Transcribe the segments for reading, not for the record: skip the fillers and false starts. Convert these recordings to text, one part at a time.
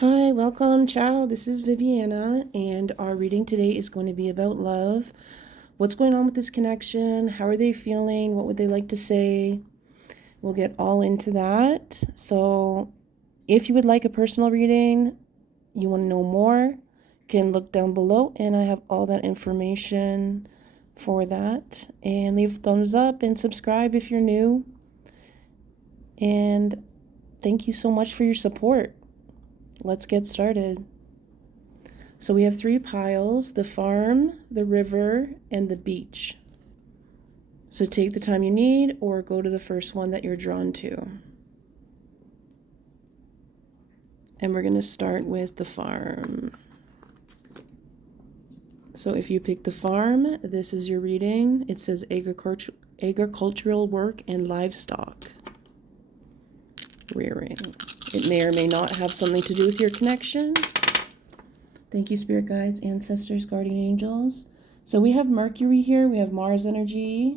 Hi, welcome, ciao. This is Vivianna, and our reading today is going to be about love. What's going on with this connection? How are they feeling? What would they like to say? We'll get all into that. So, if you would like a personal reading, you want to know more, you can look down below, and I have all that information for that. And leave a thumbs up and subscribe if you're new. And thank you so much for your support. Let's get started. So we have 3 piles: the farm, the river, and the beach. So take the time you need or go to the first one that you're drawn to. And we're going to start with the farm. So if you pick the farm, this is your reading. It says agricultural work and livestock rearing. It may or may not have something to do with your connection. Thank you, spirit guides, ancestors, guardian angels. So we have Mercury here. We have Mars energy.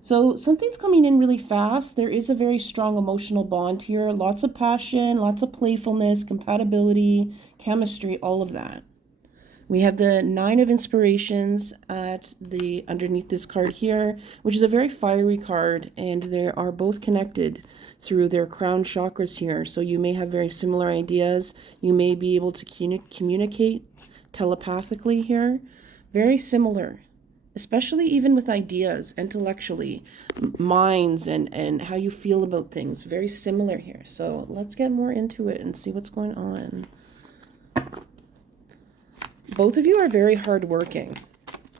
So something's coming in really fast. There is a very strong emotional bond here. Lots of passion, lots of playfulness, compatibility, chemistry, all of that. We have the 9 of Inspirations underneath this card here, which is a very fiery card, and they are both connected through their crown chakras here. So you may have very similar ideas. You may be able to communicate telepathically here. Very similar, especially even with ideas, intellectually, minds, and how you feel about things. Very similar here. So let's get more into it and see what's going on. Both of you are very hardworking.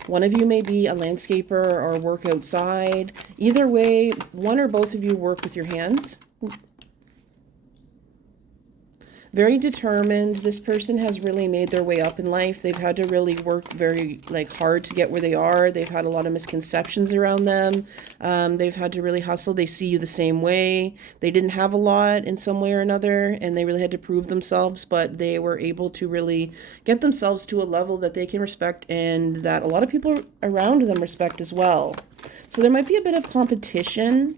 One of you may be a landscaper or work outside. Either way, one or both of you work with your hands. Very determined. This person has really made their way up in life. They've had to really work very hard to get where they are. They've had a lot of misconceptions around them. They've had to really hustle. They see you the same way. They didn't have a lot in some way or another, and they really had to prove themselves, but they were able to really get themselves to a level that they can respect and that a lot of people around them respect as well. So there might be a bit of competition,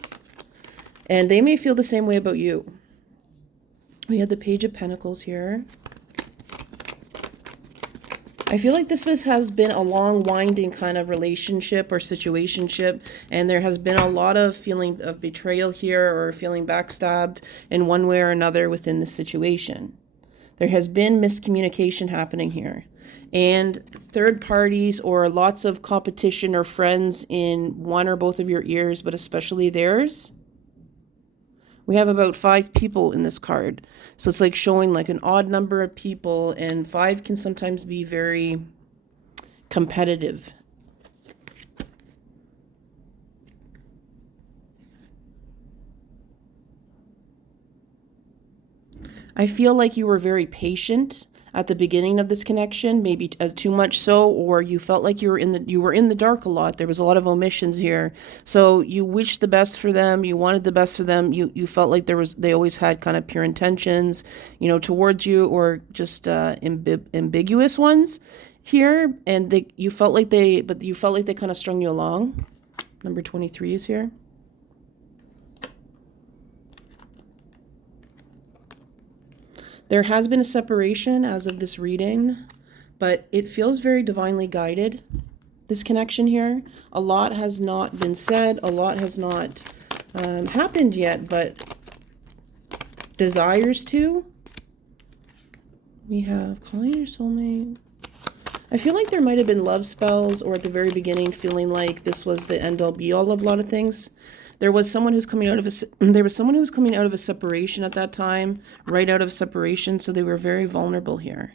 and they may feel the same way about you. We have the Page of Pentacles here. I feel like this has been a long, winding kind of relationship or situationship, and there has been a lot of feeling of betrayal here or feeling backstabbed in one way or another within this situation. There has been miscommunication happening here. And third parties or lots of competition or friends in one or both of your ears, but especially theirs. We have about 5 people in this card. So it's like showing like an odd number of people, and 5 can sometimes be very competitive. I feel like you were very patient at the beginning of this connection, maybe too much so, or you felt like you were in the dark a lot. There was a lot of omissions here. So you wished the best for them, you wanted the best for them, you felt like they always had kind of pure intentions, towards you, or just ambiguous ones here, and you felt like they kind of strung you along. Number 23 is here. There has been a separation as of this reading, but it feels very divinely guided, this connection here. A lot has not been said, a lot has not happened yet, but desires to. We have calling your soulmate. I feel like there might have been love spells, or at the very beginning feeling like this was the end all be all of a lot of things. There was someone who's coming out of a separation at that time, right out of separation, so they were very vulnerable here.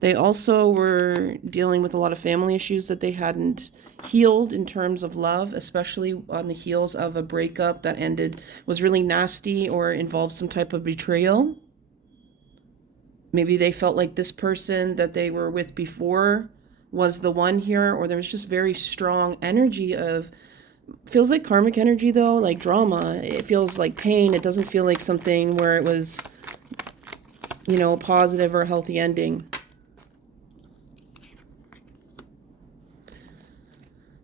They also were dealing with a lot of family issues that they hadn't healed in terms of love, especially on the heels of a breakup that was really nasty or involved some type of betrayal. Maybe they felt like this person that they were with before was the one here, or there was just very strong energy of, feels like karmic energy though, like drama. It feels like pain. It doesn't feel like something where it was, a positive or healthy ending.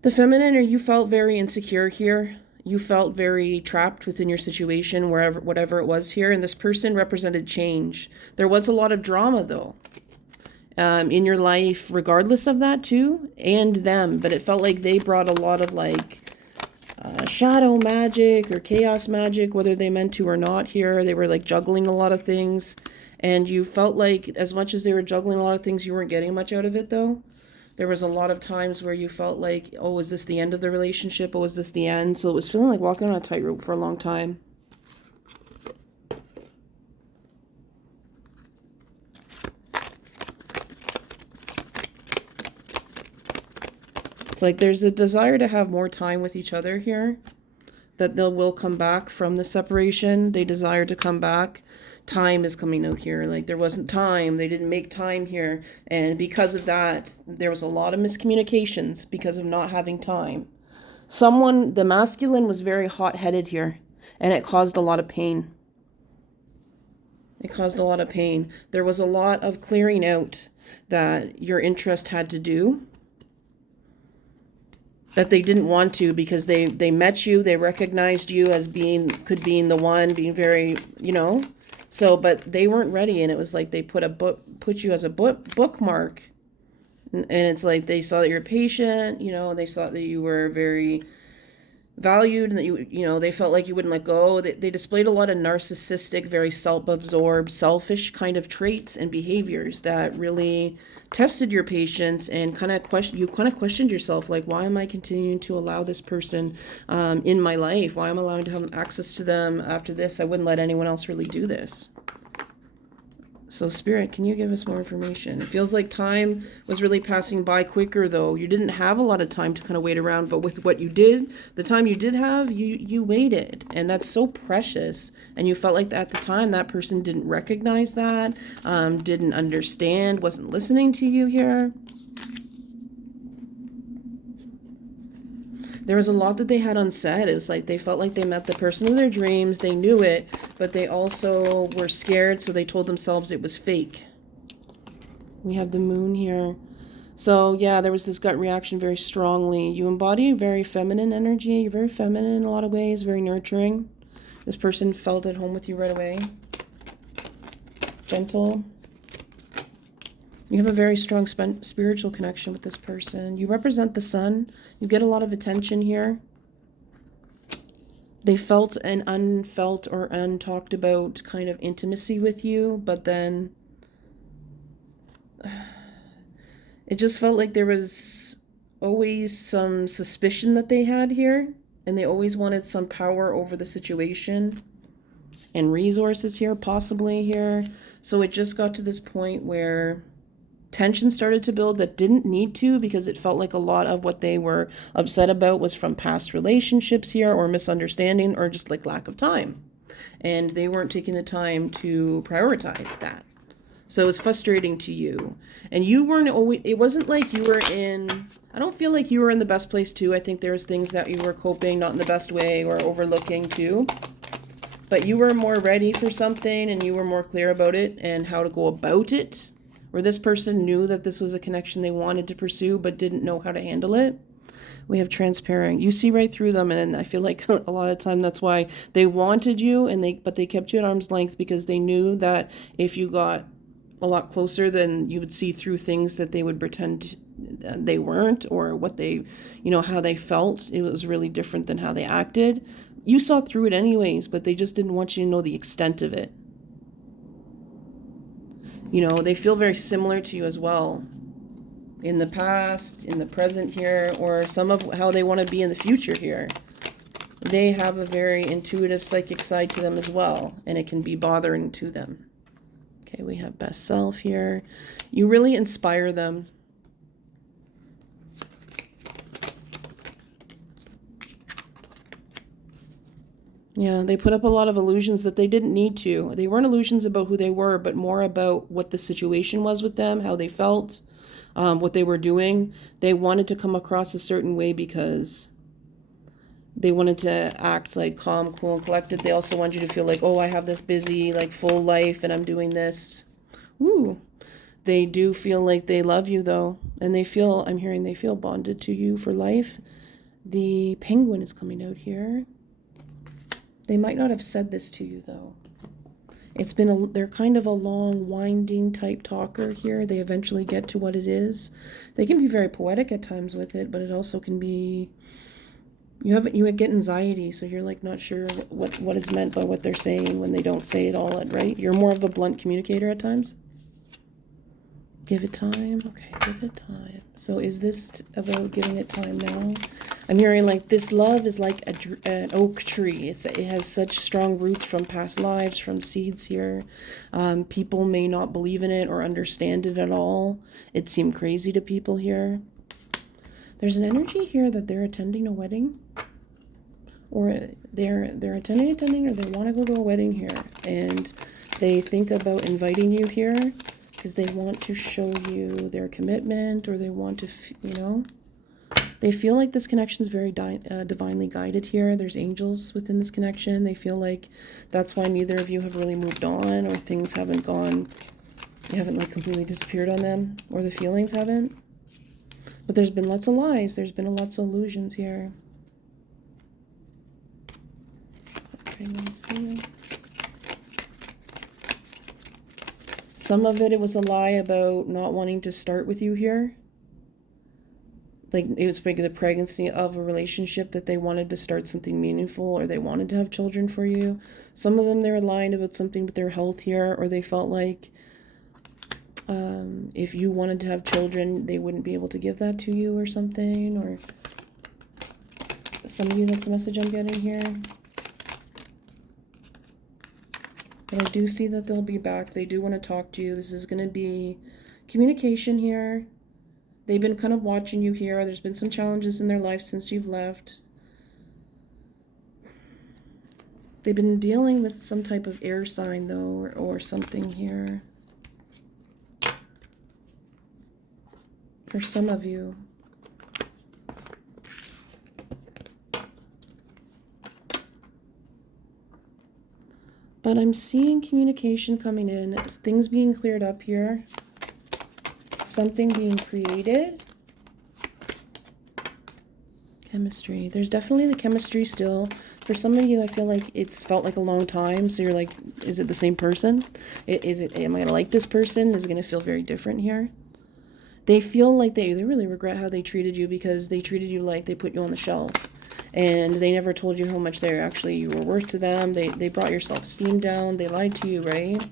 The feminine, or you felt very insecure here. you felt very trapped within your situation, wherever, whatever it was here. And this person represented change. There was a lot of drama, though, in your life, regardless of that, too, and them. But it felt like they brought a lot of, like, shadow magic or chaos magic, whether they meant to or not here. They were, like, juggling a lot of things. And you felt like, as much as they were juggling a lot of things, you weren't getting much out of it, though. There was a lot of times where you felt like, oh, is this the end of the relationship? Oh, is this the end? So it was feeling like walking on a tightrope for a long time. It's like there's a desire to have more time with each other here, that they will come back from the separation. They desire to come back. Time is coming out here. Like, there wasn't time. They didn't make time here. And because of that, there was a lot of miscommunications because of not having time. Someone, the masculine, was very hot-headed here, and it caused a lot of pain. It caused a lot of pain. There was a lot of clearing out that your interest had to do, that they didn't want to, because they met you, they recognized you as being, could be the one, being very, you know, so, but they weren't ready, and it was like they put you as a bookmark, and it's like they saw that you're patient, you know, they saw that you were very valued, and that you know, they felt like you wouldn't let go. They displayed a lot of narcissistic, very self-absorbed, selfish kind of traits and behaviors that really tested your patience, and kind of questioned yourself, like, why am I continuing to allow this person in my life? Why am I allowing to have access to them after this? I wouldn't let anyone else really do this. So Spirit, can you give us more information? It feels like time was really passing by quicker, though. You didn't have a lot of time to kind of wait around, but with what you did, the time you did have, you waited. And that's so precious. And you felt like at the time that person didn't recognize that, didn't understand, wasn't listening to you here. There was a lot that they had unsaid. It was like they felt like they met the person of their dreams. They knew it, but they also were scared, so they told themselves it was fake. We have the moon here. So yeah, there was this gut reaction very strongly. You embody very feminine energy. You're very feminine in a lot of ways, very nurturing. This person felt at home with you right away. Gentle. You have a very strong spiritual connection with this person. You represent the sun. You get a lot of attention here. They felt an unfelt or untalked about kind of intimacy with you, but then it just felt like there was always some suspicion that they had here, and they always wanted some power over the situation and resources here, possibly here. So it just got to this point where tension started to build that didn't need to, because it felt like a lot of what they were upset about was from past relationships here, or misunderstanding, or just like lack of time. And they weren't taking the time to prioritize that. So it was frustrating to you. And you weren't always, it wasn't like you were in, I don't feel like you were in the best place too. I think there was things that you were coping not in the best way or overlooking too. But you were more ready for something, and you were more clear about it and how to go about it. Where this person knew that this was a connection they wanted to pursue, but didn't know how to handle it. We have transparent. You see right through them, and I feel like a lot of the time that's why they wanted you, but they kept you at arm's length, because they knew that if you got a lot closer, then you would see through things that they would pretend they weren't, or what they, you know, how they felt. It was really different than how they acted. You saw through it anyways, but they just didn't want you to know the extent of it. You know, they feel very similar to you as well. In the past, in the present here, or some of how they want to be in the future here. They have a very intuitive psychic side to them as well, and it can be bothering to them. Okay, we have best self here. You really inspire them. Yeah, they put up a lot of illusions that they didn't need to. They weren't illusions about who they were, but more about what the situation was with them, how they felt, what they were doing. They wanted to come across a certain way because they wanted to act like calm, cool, and collected. They also wanted you to feel like, oh, I have this busy, like full life, and I'm doing this. Ooh, they do feel like they love you though. And they feel, I'm hearing they feel bonded to you for life. The penguin is coming out here. They might not have said this to you, though. It's been they're kind of a long, winding type talker here. They eventually get to what it is. They can be very poetic at times with it, but it also can be, you get anxiety, so you're like not sure what is meant by what they're saying when they don't say it all, right? You're more of a blunt communicator at times. Give it time. Okay, give it time. So is this about giving it time now? I'm hearing like this love is like an oak tree. It has such strong roots from past lives, from seeds here. People may not believe in it or understand it at all. It seemed crazy to people here. There's an energy here that they're attending a wedding, or they're attending, or they want to go to a wedding here, and they think about inviting you here because they want to show you their commitment, or they want to, you know, they feel like this connection is very divinely guided here. There's angels within this connection. They feel like that's why neither of you have really moved on, or things haven't gone, you haven't like completely disappeared on them, or the feelings haven't. But there's been lots of lies. There's been lots of illusions here. Okay, let's see. Some of it was a lie about not wanting to start with you here. Like it was like the pregnancy of a relationship, that they wanted to start something meaningful, or they wanted to have children for you. Some of them, they were lying about something with their health here, or they felt like if you wanted to have children, they wouldn't be able to give that to you or something. Or some of you, that's the message I'm getting here. But I do see that they'll be back. They do want to talk to you. This is going to be communication here. They've been kind of watching you here. There's been some challenges in their life since you've left. They've been dealing with some type of air sign, though, or something here. For some of you. But I'm seeing communication coming in. Things being cleared up here. Something being created. Chemistry. There's definitely the chemistry still. For some of you, I feel like it's felt like a long time. So you're like, is it the same person? Am I gonna like this person? Is it gonna feel very different here? They feel like they really regret how they treated you, because they treated you like they put you on the shelf. And they never told you how much you were worth to them. They brought your self-esteem down. They lied to you, right?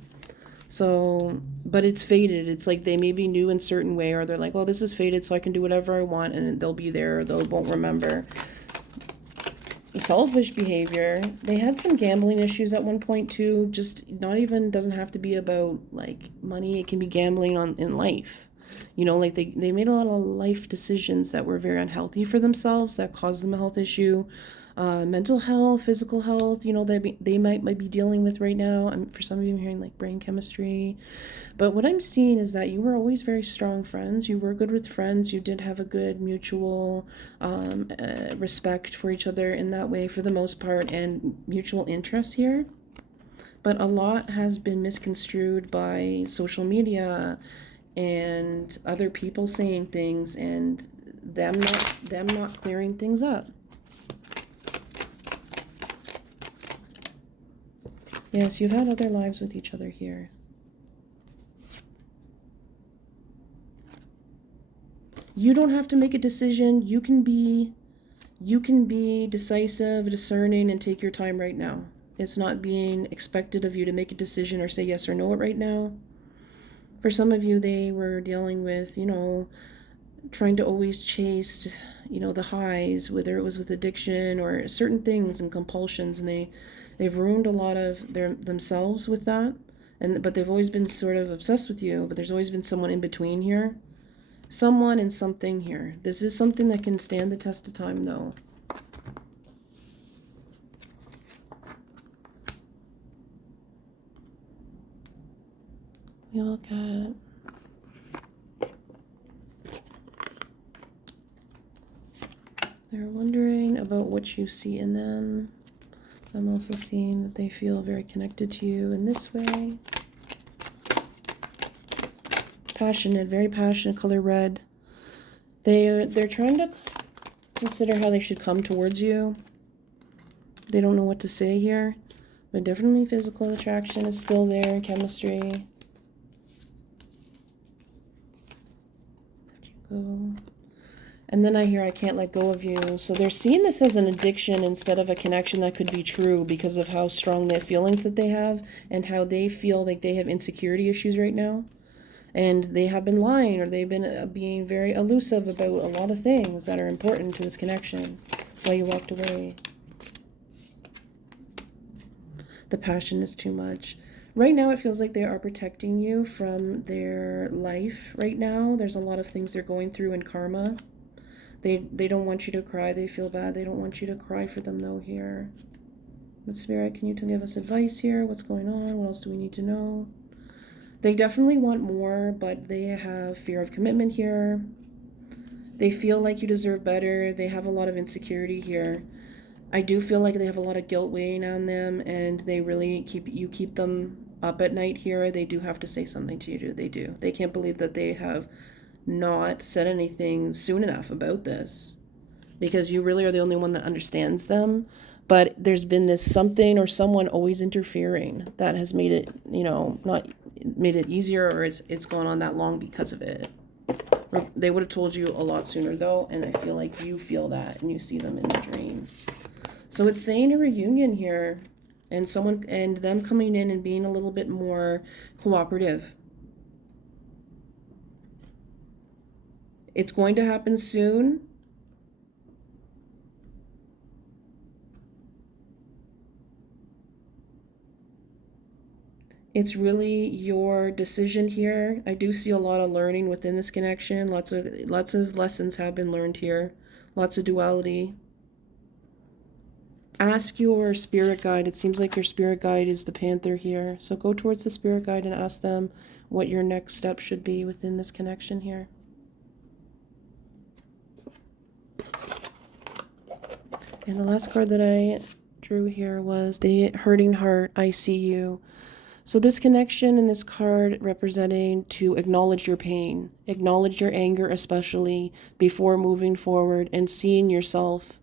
So, but it's faded. It's like they maybe knew in a certain way, or they're like, oh, this is faded, so I can do whatever I want, and they'll be there, or they won't remember. Selfish behavior. They had some gambling issues at one point too. Just not even, doesn't have to be about like money. It can be gambling in life. You know, like they made a lot of life decisions that were very unhealthy for themselves, that caused them a health issue. Mental health, physical health, you know, they might be dealing with right now. For some of you, I'm hearing like brain chemistry. But what I'm seeing is that you were always very strong friends. You were good with friends. You did have a good mutual respect for each other in that way for the most part, and mutual interest here. But a lot has been misconstrued by social media and other people saying things, and them not clearing things up. Yes, you've had other lives with each other here. You don't have to make a decision. You can be decisive, discerning, and take your time right now. It's not being expected of you to make a decision or say yes or no right now. For some of you, they were dealing with, you know, trying to always chase, you know, the highs, whether it was with addiction or certain things and compulsions, and they've ruined a lot of themselves with that. But they've always been sort of obsessed with you, but there's always been someone in between here. Someone and something here. This is something that can stand the test of time, though. We look at they're wondering about what you see in them. I'm also seeing that they feel very connected to you in this way. Passionate, very passionate, color red. They're trying to consider how they should come towards you. They don't know what to say here. But definitely physical attraction is still there. Chemistry. Let you go. And then I hear, I can't let go of you. So they're seeing this as an addiction instead of a connection that could be true because of how strong their feelings that they have and how they feel like they have insecurity issues right now. And they have been lying, or they've been being very elusive about a lot of things that are important to this connection. That's why you walked away. The passion is too much. Right now, it feels like they are protecting you from their life right now. There's a lot of things they're going through in karma. They don't want you to cry. They feel bad. They don't want you to cry for them, though, here. But Spirit, can you give us advice here? What's going on? What else do we need to know? They definitely want more, but they have fear of commitment here. They feel like you deserve better. They have a lot of insecurity here. I do feel like they have a lot of guilt weighing on them, and they really keep them up at night here. They do have to say something to you. They do. They can't believe that they have not said anything soon enough about this, because you really are the only one that understands them. But there's been this something or someone always interfering that has made it, not made it easier, or it's gone on that long because of it. They would have told you a lot sooner, though, and I feel like you feel that and you see them in the dream. So it's saying a reunion here, and them coming in and being a little bit more cooperative. It's going to happen soon. It's really your decision here. I do see a lot of learning within this connection. Lots of lessons have been learned here. Lots of duality. Ask your spirit guide. It seems like your spirit guide is the panther here. So go towards the spirit guide and ask them what your next step should be within this connection here. And the last card that I drew here was the hurting heart. I see you. So this connection and this card representing to acknowledge your pain, acknowledge your anger especially before moving forward and seeing yourself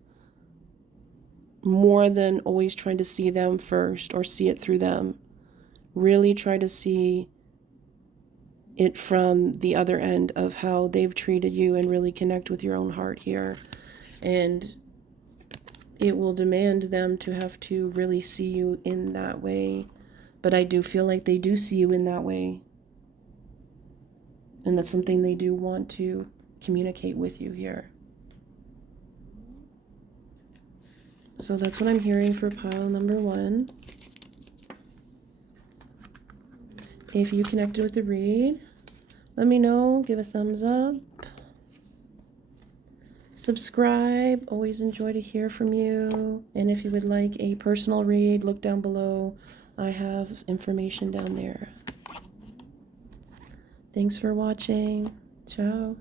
more than always trying to see them first or see it through them. Really try to see it from the other end of how they've treated you and really connect with your own heart here. And it will demand them to have to really see you in that way. But I do feel like they do see you in that way. And that's something they do want to communicate with you here. So that's what I'm hearing for pile number 1. If you connected with the read, let me know. Give a thumbs up. Subscribe. Always enjoy to hear from you. And if you would like a personal read, look down below. I have information down there. Thanks for watching. Ciao.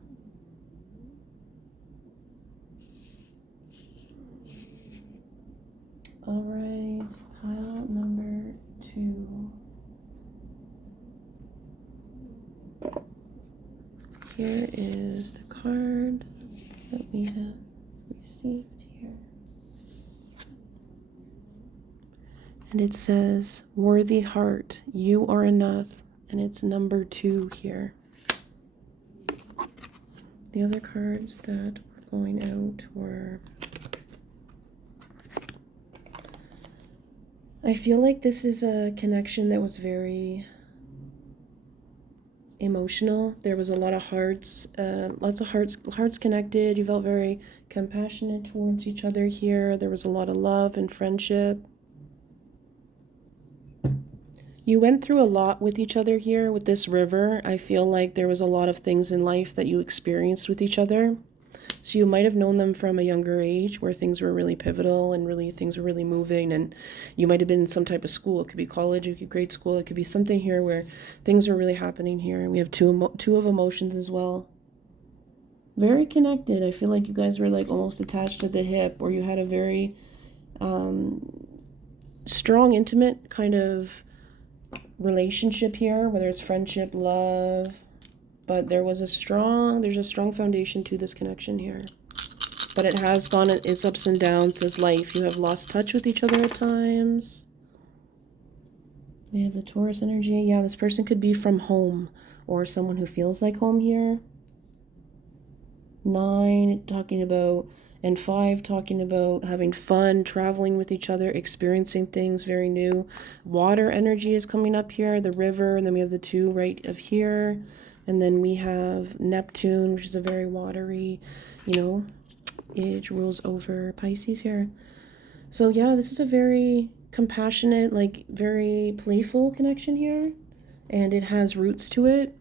All right, pile number 2. Here is the card that we have received here. And it says, worthy heart, you are enough. And it's number 2 here. The other cards that were going out were... I feel like this is a connection that was very emotional. There was a lot of hearts, lots of hearts connected. You felt very compassionate towards each other here. There was a lot of love and friendship. You went through a lot with each other here with this river. I feel like there was a lot of things in life that you experienced with each other. So you might have known them from a younger age where things were really pivotal and really things were really moving, and you might have been in some type of school. It could be college, it could be grade school, it could be something here where things are really happening here. And we have two of emotions as well. Very connected. I feel like you guys were like almost attached to the hip, or you had a very strong, intimate kind of relationship here, whether it's friendship, love, but there's a strong foundation to this connection here. but it has gone its ups and downs as life. You have lost touch with each other at times. We have the Taurus energy. Yeah, this person could be from home or someone who feels like home here. 9 talking about, and 5 talking about having fun, traveling with each other, experiencing things very new. Water energy is coming up here, the river, and then we have the 2 right of here. And then we have Neptune, which is a very watery, you know, age rules over Pisces here. So yeah, this is a very compassionate, like very playful connection here. And it has roots to it.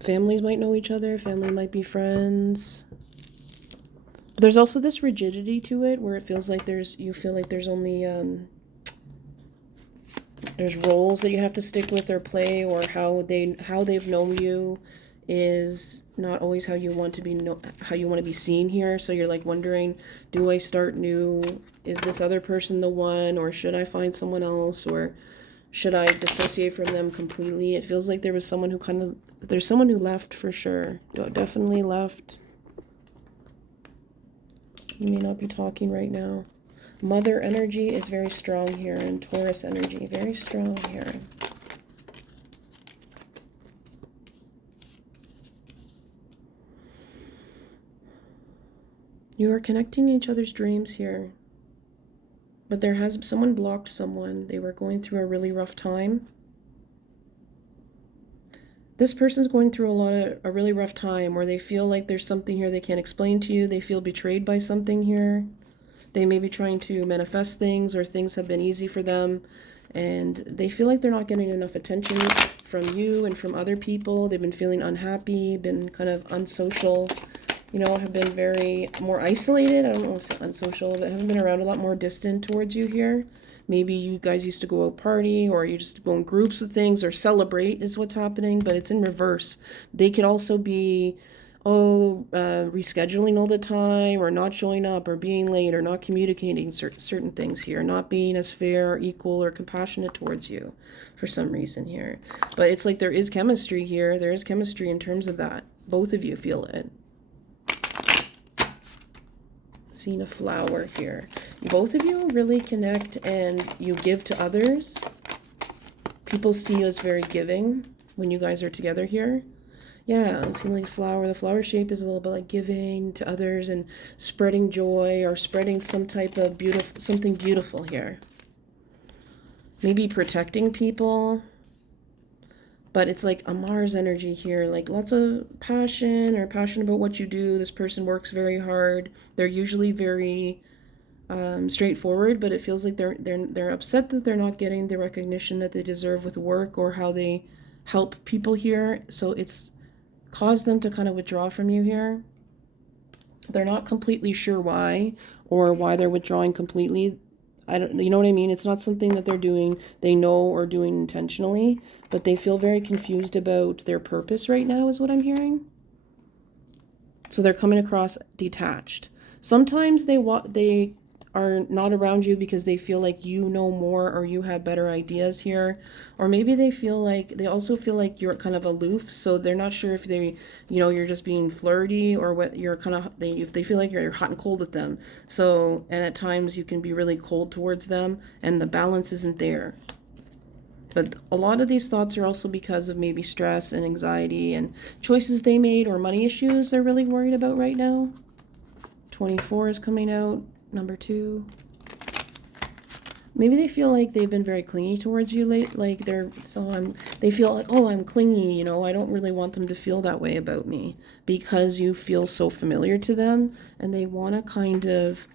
Families might know each other, family might be friends. But there's also this rigidity to it where it feels like you feel like there's only, there's roles that you have to stick with or play, or how they've known you is not always how you want to be seen here. So you're like wondering, do I start new? Is this other person the one, or should I find someone else, or should I dissociate from them completely? It feels like there was someone who there's someone who left for sure. Definitely left. You may not be talking right now. Mother energy is very strong here, and Taurus energy, very strong here. You are connecting each other's dreams here. But someone blocked someone. They were going through a really rough time. This person's going through a really rough time where they feel like there's something here they can't explain to you. They feel betrayed by something here. They may be trying to manifest things, or things have been easy for them, and they feel like they're not getting enough attention from you and from other people. They've been feeling unhappy, been kind of unsocial, you know, have been very more isolated. I don't know if it's unsocial, but haven't been around, a lot more distant towards you here. Maybe you guys used to go out party, or you just go in groups of things, or celebrate is what's happening, but it's in reverse. They could also be, rescheduling all the time, or not showing up, or being late, or not communicating certain things here, not being as fair, equal, or compassionate towards you for some reason here. But it's like there is chemistry here. There is chemistry in terms of that. Both of you feel it. Seeing a flower here. Both of you really connect, and you give to others. People see you as very giving when you guys are together here. Yeah, I'm seeing like flower. The flower shape is a little bit like giving to others and spreading joy, or spreading some type of something beautiful here. Maybe protecting people. But it's like a Mars energy here, like lots of passion, or passion about what you do. This person works very hard. They're usually very straightforward, but it feels like they're upset that they're not getting the recognition that they deserve with work, or how they help people here. So it's caused them to kind of withdraw from you here. They're not completely sure why, or why they're withdrawing completely. You know what I mean? It's not something that they're doing, they know, or doing intentionally, but they feel very confused about their purpose right now, is what I'm hearing. So they're coming across detached. Sometimes they are not around you because they feel like you know more, or you have better ideas here. Or maybe they also feel like you're kind of aloof, so they're not sure if you're just being flirty, or what you're kind of, if they feel like you're hot and cold with them. So, and at times you can be really cold towards them, and the balance isn't there. But a lot of these thoughts are also because of maybe stress and anxiety and choices they made, or money issues they're really worried about right now. 24 is coming out. Number 2. Maybe they feel like they've been very clingy towards you they feel like, oh, I'm clingy, I don't really want them to feel that way about me, because you feel so familiar to them, and they want to kind of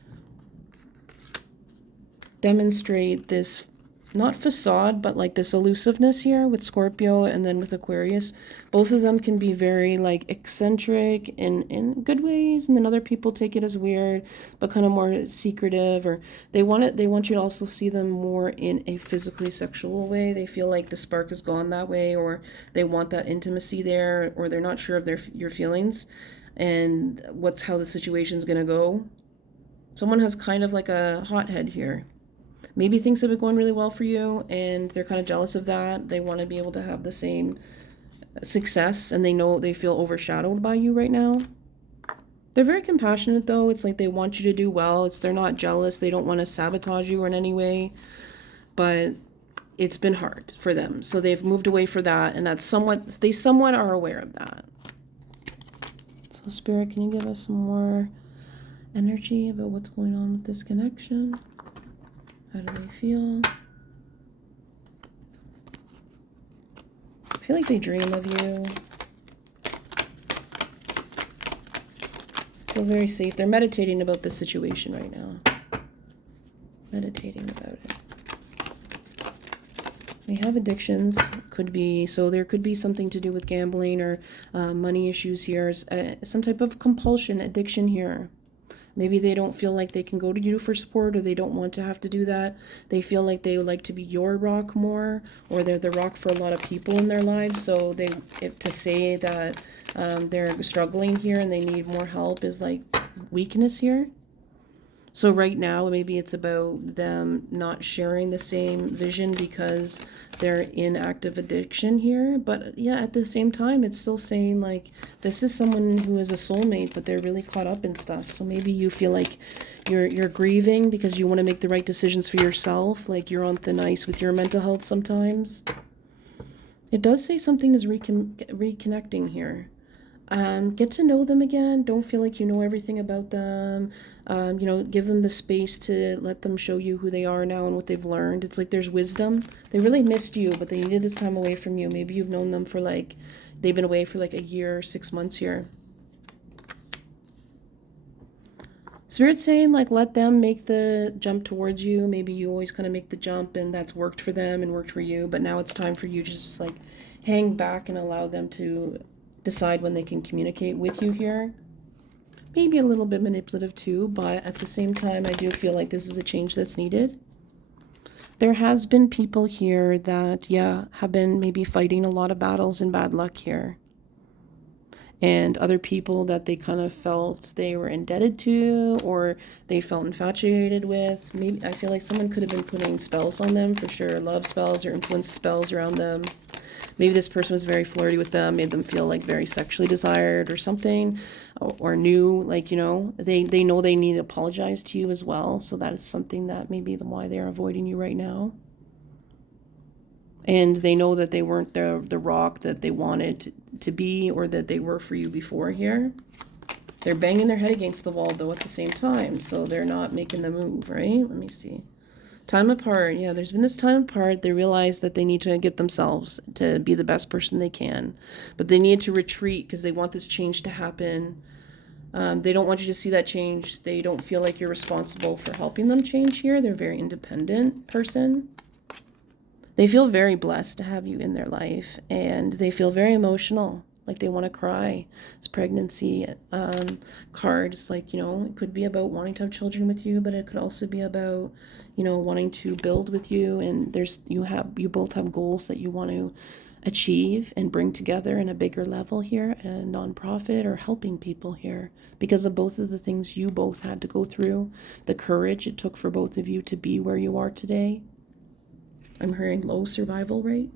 demonstrate this, not facade, but like this elusiveness here with Scorpio, and then with Aquarius. Both of them can be very like eccentric in good ways, and then other people take it as weird, but kind of more secretive, or they want you to also see them more in a physically sexual way. They feel like the spark has gone that way, or they want that intimacy there, or they're not sure of your feelings and how the situation's gonna go. Someone has kind of like a hothead here. Maybe things have been going really well for you, and they're kind of jealous of that. They want to be able to have the same success, and they feel overshadowed by you right now. They're very compassionate though. It's like they want you to do well. They're not jealous. They don't want to sabotage you in any way. But it's been hard for them. So they've moved away for that, and they somewhat are aware of that. So Spirit, can you give us some more energy about what's going on with this connection? How do they feel? I feel like they dream of you. Feel very safe. They're meditating about this situation right now. Meditating about it. They have addictions. Could be, so there could be something to do with gambling or money issues here. Some type of compulsion, addiction here. Maybe they don't feel like they can go to you for support, or they don't want to have to do that. They feel like they would like to be your rock more, or they're the rock for a lot of people in their lives. So to say that they're struggling here and they need more help is like weakness here. So right now, maybe it's about them not sharing the same vision because they're in active addiction here. But yeah, at the same time, it's still saying like, this is someone who is a soulmate, but they're really caught up in stuff. So maybe you feel like you're grieving because you want to make the right decisions for yourself. Like you're on thin ice with your mental health sometimes. It does say something is reconnecting here. Get to know them again. Don't feel like you know everything about them. Give them the space to let them show you who they are now and what they've learned. It's like there's wisdom. They really missed you, but they needed this time away from you. Maybe you've known them for they've been away for like a year, 6 months here. Spirit's saying let them make the jump towards you. Maybe you always kind of make the jump and that's worked for them and worked for you. But now it's time for you to just hang back and allow them to decide when they can communicate with you here. Maybe a little bit manipulative too, but at the same time, I do feel like this is a change that's needed. There has been people here that, have been maybe fighting a lot of battles and bad luck here. And other people that they kind of felt they were indebted to, or they felt infatuated with. Maybe I feel like someone could have been putting spells on them for sure, love spells or influence spells around them. Maybe this person was very flirty with them, made them feel very sexually desired or something, or knew they know they need to apologize to you as well. So that is something that maybe why they're avoiding you right now. And they know that they weren't the rock that they wanted to be, or that they were for you before here. They're banging their head against the wall though at the same time, so they're not making the move, right? Let me see. Time apart. Yeah, there's been this time apart. They realize that they need to get themselves to be the best person they can. But they need to retreat because they want this change to happen. They don't want you to see that change. They don't feel like you're responsible for helping them change here. They're a very independent person. They feel very blessed to have you in their life. And they feel very emotional. Like they want to cry. It's pregnancy card. It's it could be about wanting to have children with you, but it could also be about, wanting to build with you. And you both have goals that you want to achieve and bring together in a bigger level here, a nonprofit or helping people here, because of both of the things you both had to go through, the courage it took for both of you to be where you are today. I'm hearing low survival rate.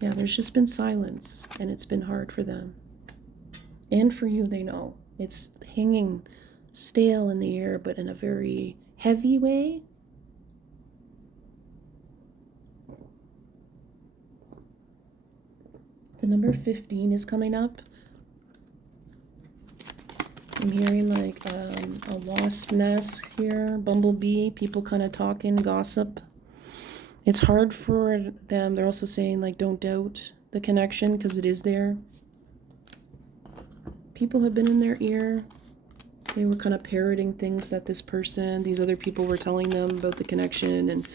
Yeah, there's just been silence, and it's been hard for them. And for you, they know. It's hanging stale in the air, but in a very heavy way. The number 15 is coming up. I'm hearing a wasp nest here, bumblebee, people kind of talking, gossip. It's hard for them. They're also saying don't doubt the connection because it is there. People have been in their ear. They were kind of parroting things that these other people were telling them about the connection and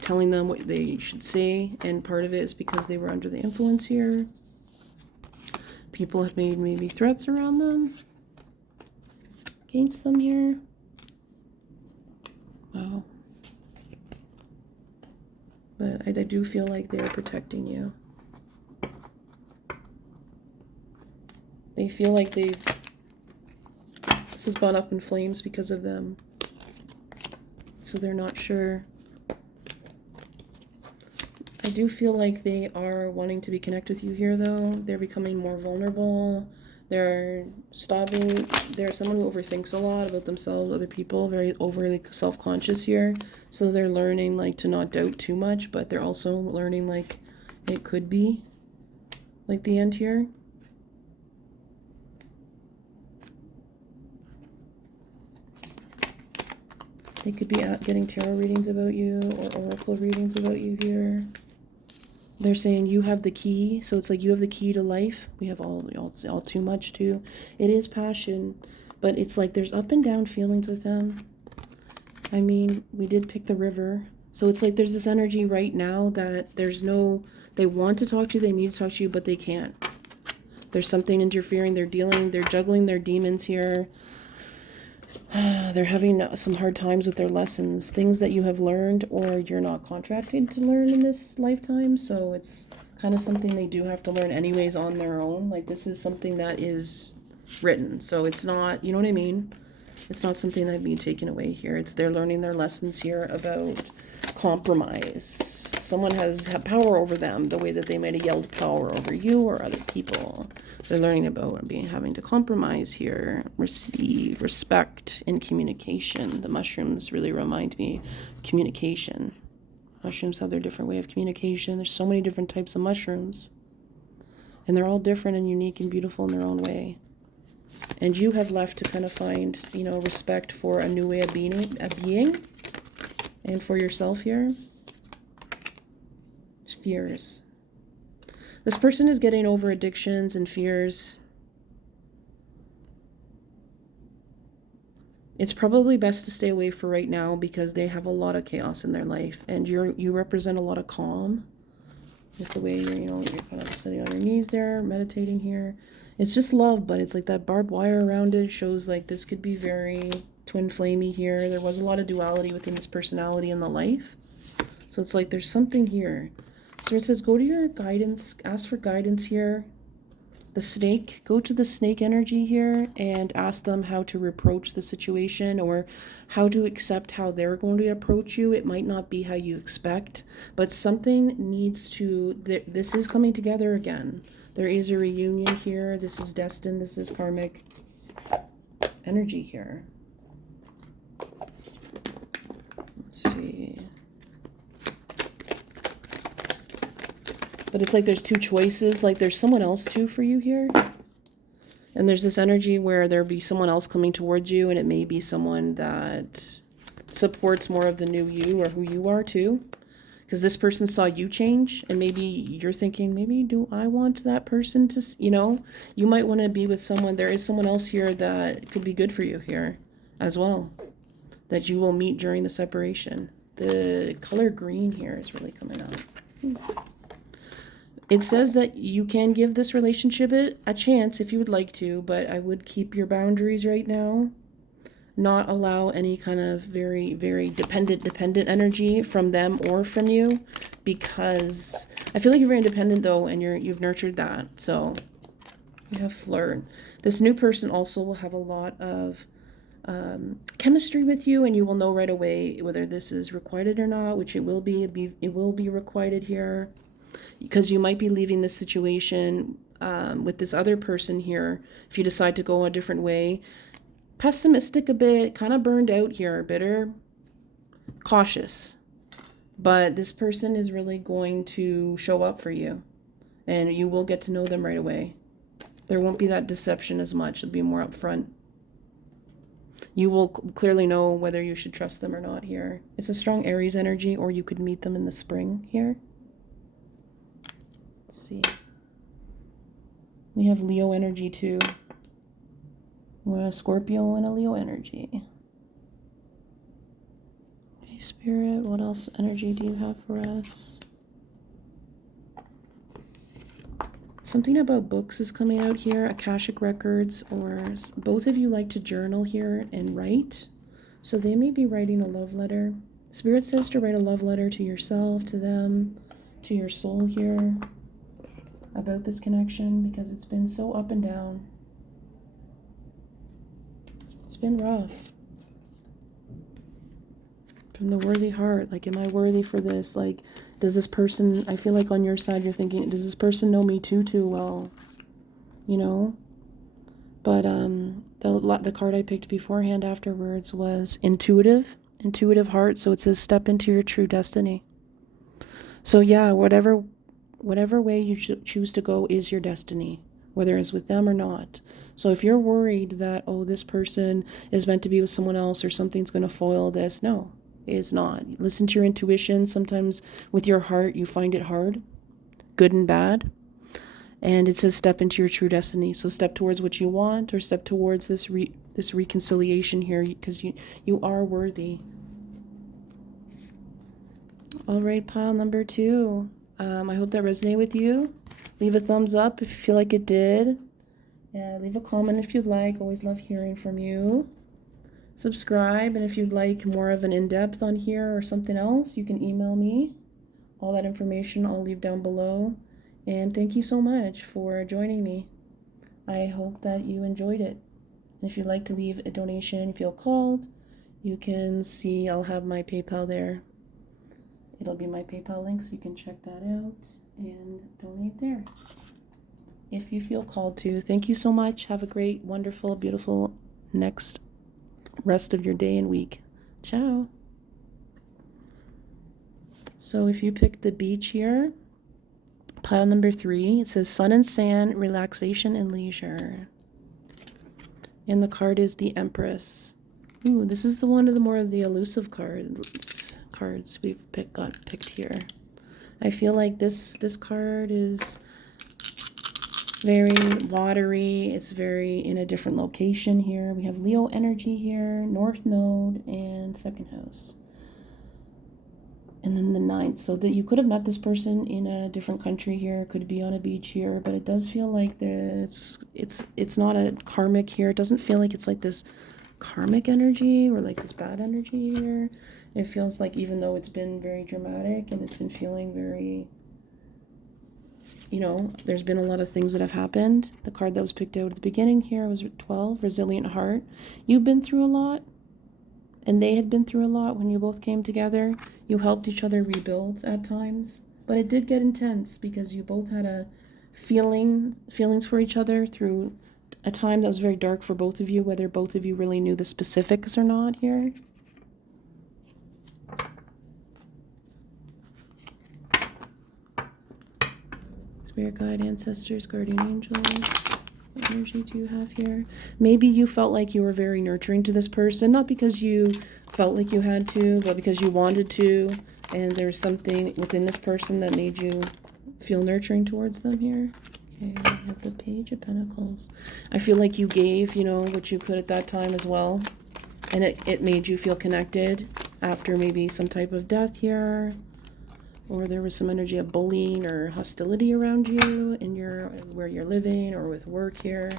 telling them what they should say. And part of it is because they were under the influence here. People have made maybe threats around them, against them here. Wow. But I do feel like they're protecting you. They feel like this has gone up in flames because of them. So they're not sure. I do feel like they are wanting to be connected with you here though. They're becoming more vulnerable. They're stopping. They're someone who overthinks a lot about themselves, other people, very overly self-conscious here. So they're learning like to not doubt too much, but they're also learning like it could be like the end here. They could be getting tarot readings about you or oracle readings about you here. They're saying you have the key, so it's like you have the key to life. We have all too much too. It is passion, but it's like there's up and down feelings with them. I mean, we did pick the river, so it's like there's this energy right now that there's no. They want to talk to you, they need to talk to you, but they can't. There's something interfering. They're juggling their demons here. They're having some hard times with their lessons, things that you have learned or you're not contracted to learn in this lifetime. So it's kind of something they do have to learn anyways on their own. Like this is something that is written. So it's not, you know what I mean? It's not something that'd be taken away here. It's they're learning their lessons here about compromise. Someone has power over them the way that they might have yelled power over you or other people. So they're learning about having to compromise here, receive, respect, and communication. The mushrooms really remind me of communication. Mushrooms have their different way of communication. There's so many different types of mushrooms. And they're all different and unique and beautiful in their own way. And you have left to kind of find, you know, respect for a new way of being, and for yourself here. Fears. This person is getting over addictions and fears. It's probably best to stay away for right now because they have a lot of chaos in their life, and you represent a lot of calm with the way you're kind of sitting on your knees there, meditating here. It's just love, but it's like that barbed wire around it shows like this could be very twin flamey here. There was a lot of duality within this personality in the life. So it's like there's something here. So it says go to your guidance, ask for guidance here. The snake, go to the snake energy here and ask them how to approach the situation or how to accept how they're going to approach you. It might not be how you expect, but something needs to, this is coming together again. There is a reunion here. This is destined. This is karmic energy here. Let's see. But it's like there's two choices. Like there's someone else too for you here. And there's this energy where there'll be someone else coming towards you, and it may be someone that supports more of the new you or who you are too. Because this person saw you change, and maybe you're thinking, maybe do I want that person to, you might want to be with someone. There is someone else here that could be good for you here as well, that you will meet during the separation. The color green here is really coming out. It says that you can give this relationship a chance if you would like to, but I would keep your boundaries right now. Not allow any kind of very, very dependent energy from them or from you, because I feel like you're very independent though, and you've nurtured that. So you have flirt. This new person also will have a lot of chemistry with you, and you will know right away whether this is requited or not, which it will be. It will be requited here. Because you might be leaving this situation with this other person here if you decide to go a different way. Pessimistic a bit, kind of burned out here, bitter, cautious. But this person is really going to show up for you, and you will get to know them right away. There won't be that deception as much. It'll be more upfront. You will clearly know whether you should trust them or not here. It's a strong Aries energy, or you could meet them in the spring here. Let's see. We have Leo energy too. We have a Scorpio and a Leo energy. Okay, Spirit, what else energy do you have for us? Something about books is coming out here, Akashic Records, or both of you like to journal here and write. So they may be writing a love letter. Spirit says to write a love letter to yourself, to them, to your soul here, about this connection, because it's been so up and down. It's been rough. From the worthy heart, like, am I worthy for this? Like, does this person, I feel like on your side you're thinking, does this person know me too well? But the card I picked beforehand afterwards was intuitive heart. So it says step into your true destiny. So yeah, whatever way you choose to go is your destiny, whether it's with them or not. So if you're worried that, oh, this person is meant to be with someone else or something's going to foil this, no, it is not. Listen to your intuition. Sometimes with your heart, you find it hard, good and bad. And it says step into your true destiny. So step towards what you want, or step towards this reconciliation here, because you are worthy. All right, pile number 2. I hope that resonated with you. Leave a thumbs up if you feel like it did. Leave a comment if you'd like. Always love hearing from you. Subscribe, and if you'd like more of an in-depth on here or something else, you can email me. All that information I'll leave down below. And thank you so much for joining me. I hope that you enjoyed it. And if you'd like to leave a donation, feel called, you can see I'll have my PayPal there. It'll be my PayPal link, so you can check that out and donate there if you feel called to. Thank you so much. Have a great, wonderful, beautiful next rest of your day and week. Ciao. So if you picked the beach here, pile number 3, it says sun and sand, relaxation and leisure. And the card is the Empress. Ooh, this is one of the more of the elusive cards we've got picked here. I feel like this card is very watery. It's very in a different location here. We have Leo energy here, North Node, and second house. And then the 9th. So that you could have met this person in a different country here, could be on a beach here, but it does feel like it's not a karmic here. It doesn't feel like it's like this karmic energy or like this bad energy here. It feels like, even though it's been very dramatic and it's been feeling very, there's been a lot of things that have happened. The card that was picked out at the beginning here was 12, resilient heart. You've been through a lot, and they had been through a lot when you both came together. You helped each other rebuild at times, but it did get intense because you both had a feelings for each other through a time that was very dark for both of you, whether both of you really knew the specifics or not here. Spirit guide, ancestors, guardian angels, what energy do you have here? Maybe you felt like you were very nurturing to this person, not because you felt like you had to, but because you wanted to, and there's something within this person that made you feel nurturing towards them here. Okay, we have the Page of Pentacles. I feel like you gave, what you could at that time as well, and it made you feel connected after maybe some type of death here, or there was some energy of bullying or hostility around you in where you're living or with work here.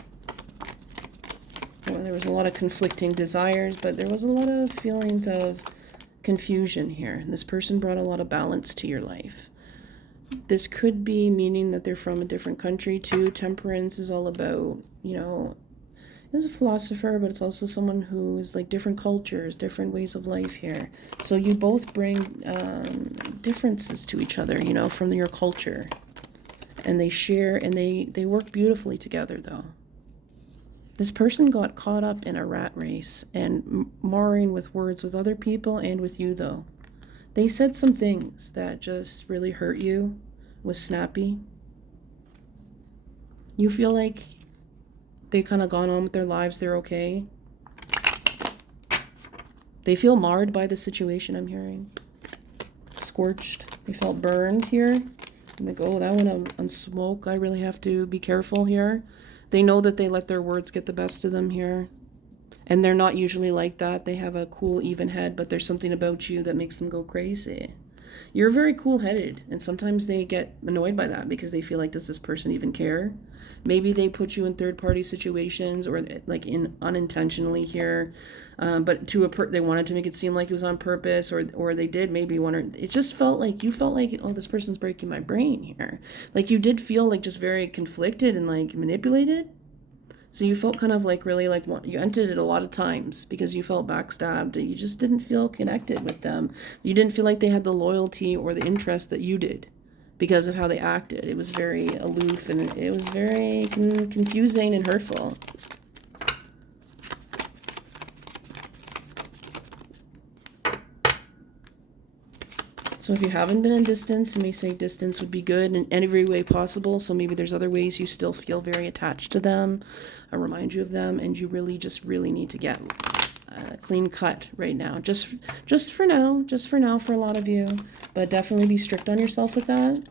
There was a lot of conflicting desires, but there was a lot of feelings of confusion here. This person brought a lot of balance to your life. This could be meaning that they're from a different country too. Temperance is all about, is a philosopher, but it's also someone who is like different cultures, different ways of life here. So you both bring differences to each other, from your culture. And they share, and they work beautifully together, though. This person got caught up in a rat race and marring with words with other people and with you, though. They said some things that just really hurt you, was snappy. You feel like they kind of gone on with their lives, they're okay. They feel marred by the situation, I'm hearing. Scorched. They felt burned here. And they go, oh, that went on smoke. I really have to be careful here. They know that they let their words get the best of them here. And they're not usually like that. They have a cool, even head, but there's something about you that makes them go crazy. You're very cool-headed, and sometimes they get annoyed by that because they feel like, does this person even care? Maybe they put you in third-party situations, or like unintentionally here, but they wanted to make it seem like it was on purpose, or they did maybe it just felt like you felt like, oh, this person's breaking my brain here. Like you did feel like just very conflicted and like manipulated. So you felt kind of like really like you entered it a lot of times because you felt backstabbed. You just didn't feel connected with them. You didn't feel like they had the loyalty or the interest that you did because of how they acted. It was very aloof, and it was very confusing and hurtful. So if you haven't been in distance, you may say distance would be good in every way possible. So maybe there's other ways you still feel very attached to them. I remind you of them, and you really need to get clean cut right now. Just for now for a lot of you. But definitely be strict on yourself with that.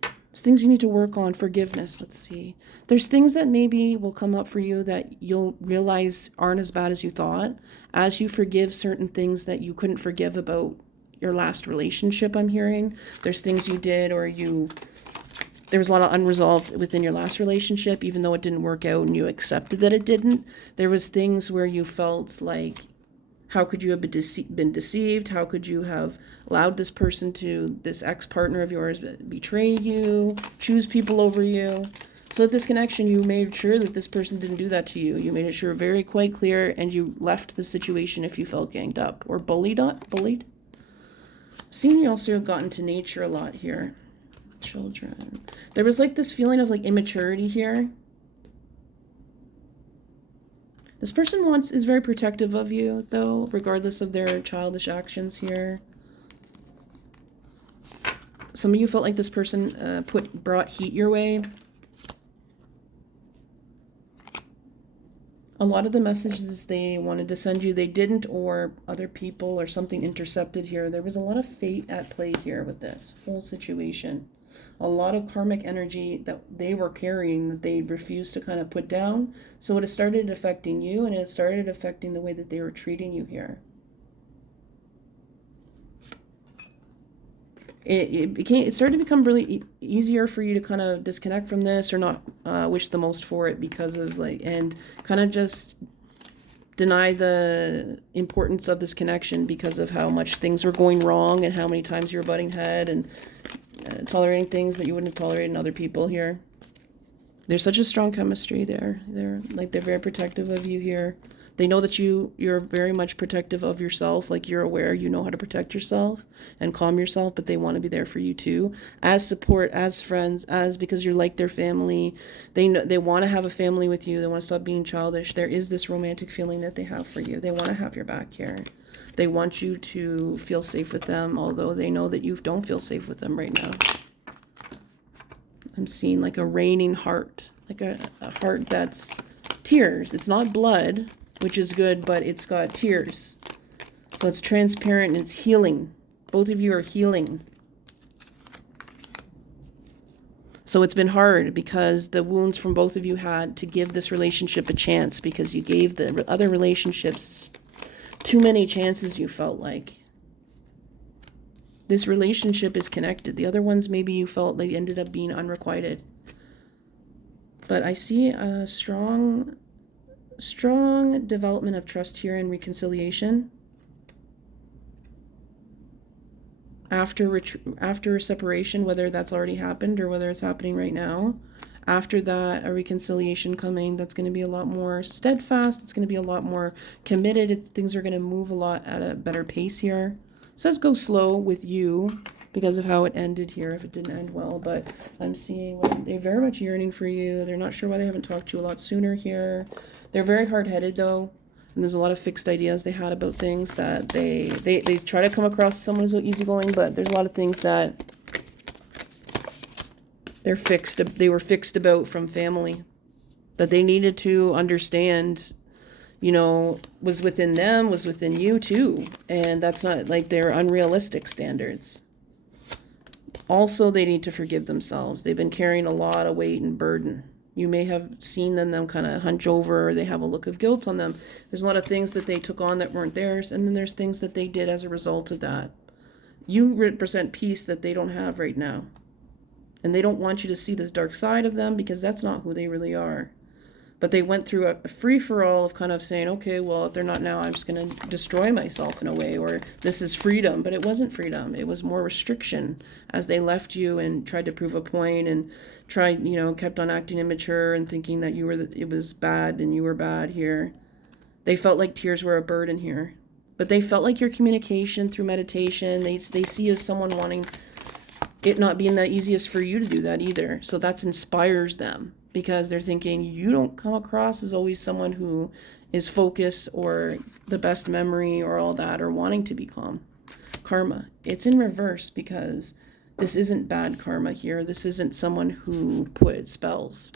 There's things you need to work on. Forgiveness. Let's see. There's things that maybe will come up for you that you'll realize aren't as bad as you thought. As you forgive certain things that you couldn't forgive about your last relationship, I'm hearing. There's things you did or there was a lot of unresolved within your last relationship, even though it didn't work out and you accepted that it didn't. There was things where you felt like, how could you have been deceived? How could you have allowed this person this ex-partner of yours, betray you, choose people over you? So at this connection, you made sure that this person didn't do that to you. You made it sure very quite clear, and you left the situation if you felt ganged up or bullied. Seeing you also got into nature a lot here. Children. There was like this feeling of like immaturity here. This person is very protective of you, though, regardless of their childish actions here. Some of you felt like this person brought heat your way. A lot of the messages they wanted to send you, they didn't, or other people or something intercepted here. There was a lot of fate at play here with this whole situation. A lot of karmic energy that they were carrying that they refused to kind of put down. So it started affecting you, and it started affecting the way that they were treating you here. It started to become really easier for you to kind of disconnect from this or not wish the most for it because of and kind of just deny the importance of this connection because of how much things were going wrong and how many times you were butting head and tolerating things that you wouldn't have tolerated in other people here. There's such a strong chemistry there. They're very protective of you here. They know that you're very much protective of yourself. Like, you're aware, you know how to protect yourself and calm yourself, but they want to be there for you too, as support, as friends, because you're like their family. They want to have a family with you. They want to stop being childish. There is this romantic feeling that they have for you. They want to have your back here. They want you to feel safe with them, although they know that you don't feel safe with them right now. I'm seeing like a raining heart, like a heart that's tears. It's not blood, which is good, but it's got tears. So it's transparent and it's healing. Both of you are healing. So it's been hard because the wounds from both of you had to give this relationship a chance, because you gave the other relationships too many chances, you felt like. This relationship is connected. The other ones, maybe you felt they ended up being unrequited. But I see a strong development of trust here and reconciliation. After a separation, whether that's already happened or whether it's happening right now. After that, a reconciliation coming that's going to be a lot more steadfast. It's going to be a lot more committed. Things are going to move a lot at a better pace here. It says go slow with you because of how it ended here, if it didn't end well. But I'm seeing they're very much yearning for you. They're not sure why they haven't talked to you a lot sooner here. They're very hard-headed, though. And there's a lot of fixed ideas they had about things that they try to come across as someone who's easygoing, but there's a lot of things that they were fixed about from family that they needed to understand, was within them, was within you too. And that's not like they're unrealistic standards. Also, they need to forgive themselves. They've been carrying a lot of weight and burden. You may have seen them kind of hunch over, or they have a look of guilt on them. There's a lot of things that they took on that weren't theirs, and then there's things that they did as a result of that. You represent peace that they don't have right now. And they don't want you to see this dark side of them, because that's not who they really are. But they went through a free-for-all of kind of saying, okay, well, if they're not now, I'm just going to destroy myself in a way, or this is freedom. But it wasn't freedom. It was more restriction as they left you and tried to prove a point and kept on acting immature and thinking that it was bad and you were bad here. They felt like tears were a burden here. But they felt like your communication through meditation, they see you as someone wanting it not being the easiest for you to do that either. So that inspires them, because they're thinking you don't come across as always someone who is focused or the best memory or all that, or wanting to be calm. karma. It's in reverse because this isn't bad karma here. This isn't someone who put spells.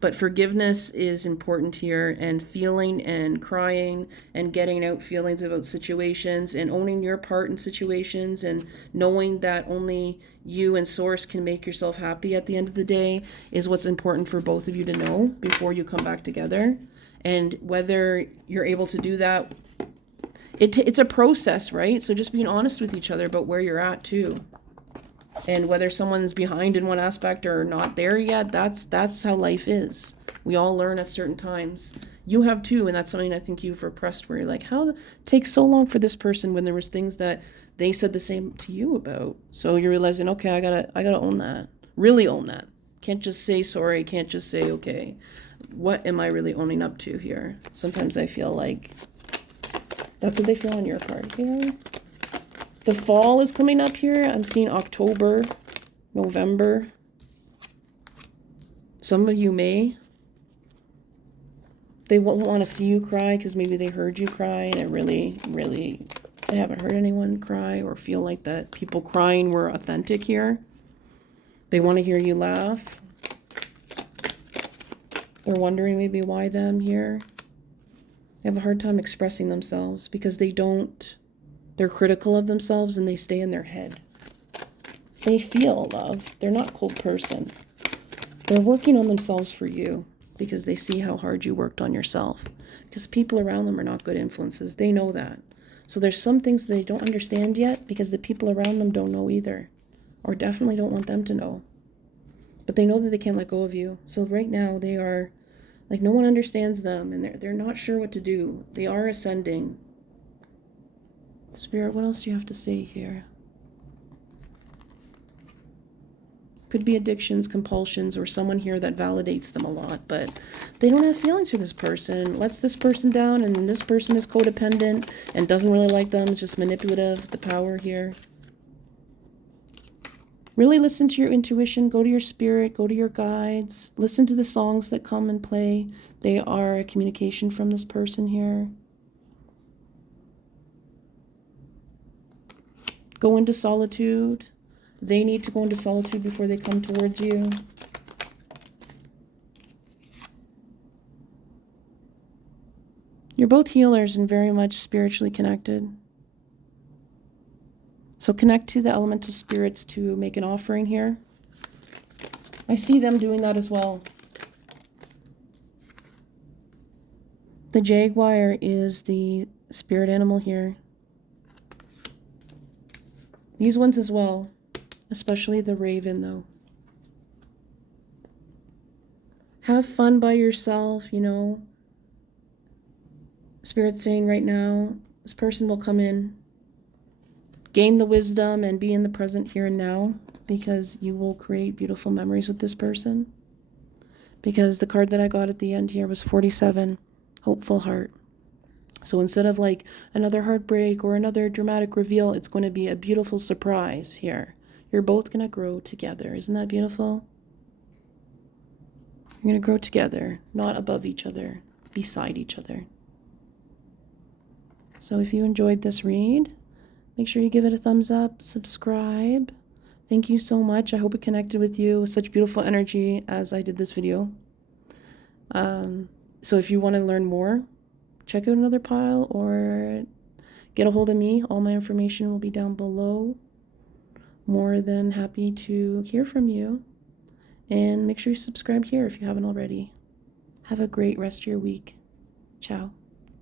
But forgiveness is important here, and feeling and crying and getting out feelings about situations and owning your part in situations and knowing that only you and Source can make yourself happy at the end of the day is what's important for both of you to know before you come back together. And whether you're able to do that, it's a process, right? So just being honest with each other about where you're at too. And whether someone's behind in one aspect or not there yet, that's how life is. We all learn at certain times. You have too, and that's something I think you've repressed, where you're like, how it takes so long for this person when there was things that they said the same to you about. So you're realizing, okay, I gotta own that. Really own that. Can't just say sorry, can't just say okay. What am I really owning up to here? Sometimes I feel like that's what they feel on your card here. The fall is coming up here. I'm seeing October, November. Some of you may. They won't want to see you cry because maybe they heard you cry and it really, they haven't heard anyone cry or feel like that people crying were authentic here. They want to hear you laugh. They're wondering maybe why them here. They have a hard time expressing themselves because they're critical of themselves and they stay in their head. They feel love. They're not a cold person. They're working on themselves for you because they see how hard you worked on yourself. Because people around them are not good influences. They know that. So there's some things they don't understand yet because the people around them don't know either. Or definitely don't want them to know. But they know that they can't let go of you. So right now they are like no one understands them and they're not sure what to do. They are ascending. Spirit, what else do you have to say here? Could be addictions, compulsions, or someone here that validates them a lot, but they don't have feelings for this person, lets this person down, and then this person is codependent and doesn't really like them, it's just manipulative, the power here. Really listen to your intuition, go to your spirit, go to your guides, listen to the songs that come and play. They are a communication from this person here. Go into solitude. They need to go into solitude before they come towards you. You're both healers and very much spiritually connected. So connect to the elemental spirits to make an offering here. I see them doing that as well. The jaguar is the spirit animal here. These ones as well, especially the raven though. Have fun by yourself, you know. Spirit's saying right now, this person will come in, gain the wisdom and be in the present here and now because you will create beautiful memories with this person. Because the card that I got at the end here was 47, hopeful heart. So instead of like another heartbreak or another dramatic reveal, it's going to be a beautiful surprise here. You're both going to grow together. Isn't that beautiful? You're going to grow together, not above each other, beside each other. So if you enjoyed this read, make sure you give it a thumbs up, subscribe. Thank you so much. I hope it connected with you with such beautiful energy as I did this video. So if you want to learn more, check out another pile or get a hold of me. All my information will be down below. More than happy to hear from you. And make sure you subscribe here if you haven't already. Have a great rest of your week. Ciao.